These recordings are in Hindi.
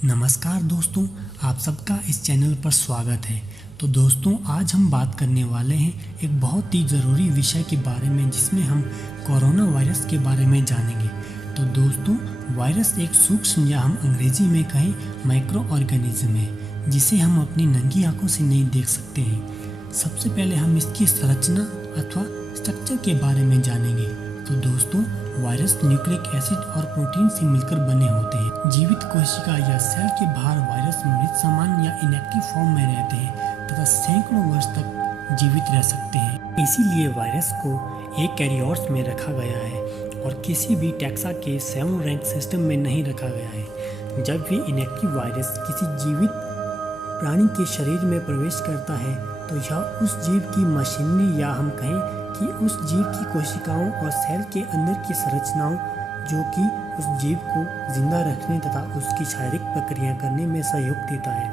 नमस्कार दोस्तों, आप सबका इस चैनल पर स्वागत है। तो दोस्तों, आज हम बात करने वाले हैं एक बहुत ही ज़रूरी विषय के बारे में, जिसमें हम कोरोना वायरस के बारे में जानेंगे। तो दोस्तों, वायरस एक सूक्ष्म या हम अंग्रेजी में कहें माइक्रो ऑर्गेनिज्म है, जिसे हम अपनी नंगी आंखों से नहीं देख सकते हैं। सबसे पहले हम इसकी संरचना अथवा स्ट्रक्चर के बारे में जानेंगे। तो दोस्तों, वायरस न्यूक्लिक एसिड और प्रोटीन से मिलकर बने होते हैं। जीवित कोशिका या सेल के बाहर वायरस मृत सामान्य या इनएक्टिव फॉर्म में रहते हैं तथा सैकड़ों वर्ष तक जीवित रह सकते हैं। इसीलिए वायरस को एक कैरियर्स में रखा गया है और किसी भी टैक्सा के 7 रैंक सिस्टम में नहीं रखा गया है। जब भी इनएक्टिव वायरस किसी जीवित प्राणी के शरीर में प्रवेश करता है तो यह उस जीव की मशीनरी या हम कहें कि उस जीव की कोशिकाओं और सेल के अंदर की संरचनाओं, जो कि उस जीव को जिंदा रखने तथा उसकी शारीरिक प्रक्रिया करने में सहयोग देता है,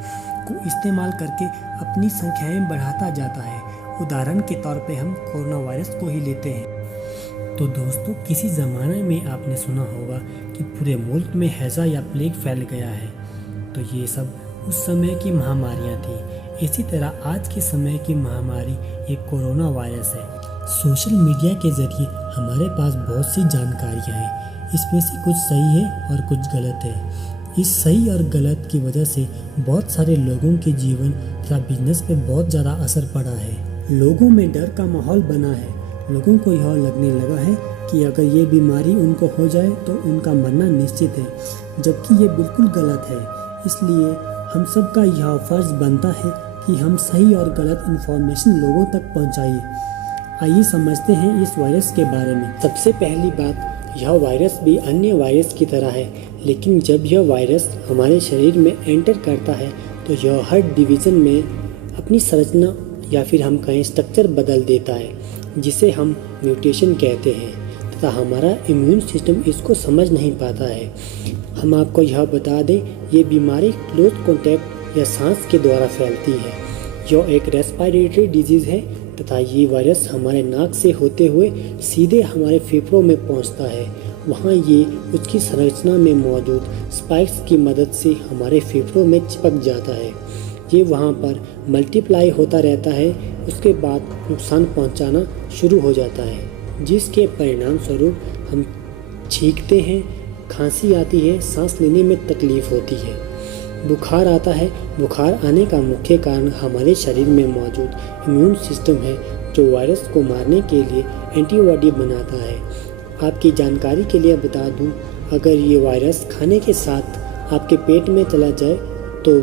को इस्तेमाल करके अपनी संख्याएं बढ़ाता जाता है। उदाहरण के तौर पे हम कोरोना वायरस को ही लेते हैं। तो दोस्तों, किसी ज़माने में आपने सुना होगा कि पूरे मुल्क में हैजा या प्लेग फैल गया है। तो ये सब उस समय की महामारियाँ थी। इसी तरह आज के समय की महामारी एक कोरोना वायरस है। सोशल मीडिया के ज़रिए हमारे पास बहुत सी जानकारियाँ हैं। इसमें से कुछ सही है और कुछ गलत है। इस सही और गलत की वजह से बहुत सारे लोगों के जीवन तथा बिजनेस पे बहुत ज़्यादा असर पड़ा है। लोगों में डर का माहौल बना है। लोगों को यह लगने लगा है कि अगर ये बीमारी उनको हो जाए तो उनका मरना निश्चित है, जबकि ये बिल्कुल गलत है। इसलिए हम सबका यह फ़र्ज़ बनता है कि हम सही और गलत इन्फॉर्मेशन लोगों तक पहुँचाइए। आइए समझते हैं इस वायरस के बारे में। सबसे पहली बात, यह वायरस भी अन्य वायरस की तरह है, लेकिन जब यह वायरस हमारे शरीर में एंटर करता है तो यह हर डिवीज़न में अपनी संरचना या फिर हम कहें स्ट्रक्चर बदल देता है, जिसे हम म्यूटेशन कहते हैं, तथा हमारा इम्यून सिस्टम इसको समझ नहीं पाता है। हम आपको यह बता दें, ये बीमारी क्लोज कॉन्टैक्ट या सांस के द्वारा फैलती है। यह एक रेस्पिरेटरी डिजीज़ है तथा ये वायरस हमारे नाक से होते हुए सीधे हमारे फेफड़ों में पहुंचता है। वहां ये उसकी संरचना में मौजूद स्पाइक्स की मदद से हमारे फेफड़ों में चिपक जाता है। ये वहां पर मल्टीप्लाई होता रहता है। उसके बाद नुकसान पहुंचाना शुरू हो जाता है, जिसके परिणाम स्वरूप हम छींकते हैं, खांसी आती है, सांस लेने में तकलीफ होती है, बुखार आता है। बुखार आने का मुख्य कारण हमारे शरीर में मौजूद इम्यून सिस्टम है, जो वायरस को मारने के लिए एंटीबॉडी बनाता है। आपकी जानकारी के लिए बता दूं, अगर ये वायरस खाने के साथ आपके पेट में चला जाए तो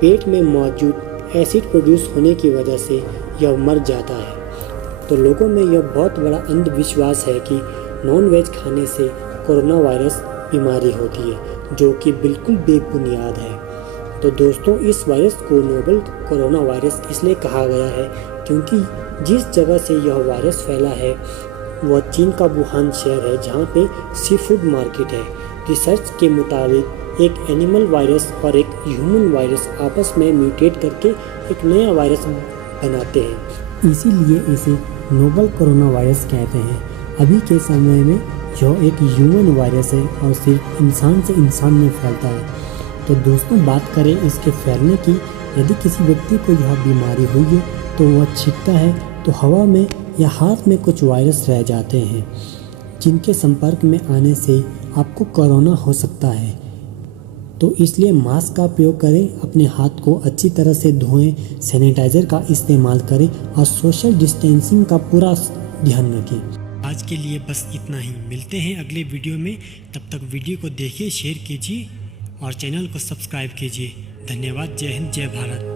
पेट में मौजूद एसिड प्रोड्यूस होने की वजह से यह मर जाता है। तो लोगों में यह बहुत बड़ा अंधविश्वास है कि नॉन वेज खाने से कोरोना वायरस बीमारी होती है, जो कि बिल्कुल बेबुनियाद है। तो दोस्तों, इस वायरस को नोवेल कोरोना वायरस इसलिए कहा गया है क्योंकि जिस जगह से यह वायरस फैला है वह चीन का वुहान शहर है, जहां पे सी फूड मार्केट है। रिसर्च के मुताबिक एक एनिमल वायरस और एक ह्यूमन वायरस आपस में म्यूटेट करके एक नया वायरस बनाते हैं, इसीलिए इसे नोवेल कोरोना वायरस कहते हैं। अभी के समय में यह एक ह्यूमन वायरस है और सिर्फ इंसान से इंसान में फैलता है। तो दोस्तों, बात करें इसके फैलने की, यदि किसी व्यक्ति को यह बीमारी हुई है तो वह छींकता है तो हवा में या हाथ में कुछ वायरस रह जाते हैं, जिनके संपर्क में आने से आपको कोरोना हो सकता है। तो इसलिए मास्क का प्रयोग करें, अपने हाथ को अच्छी तरह से धोएं, सैनिटाइज़र का इस्तेमाल करें और सोशल डिस्टेंसिंग का पूरा ध्यान रखें। आज के लिए बस इतना ही। मिलते हैं अगले वीडियो में। तब तक वीडियो को देखिए, शेयर कीजिए और चैनल को सब्सक्राइब कीजिए। धन्यवाद। जय हिंद, जय भारत।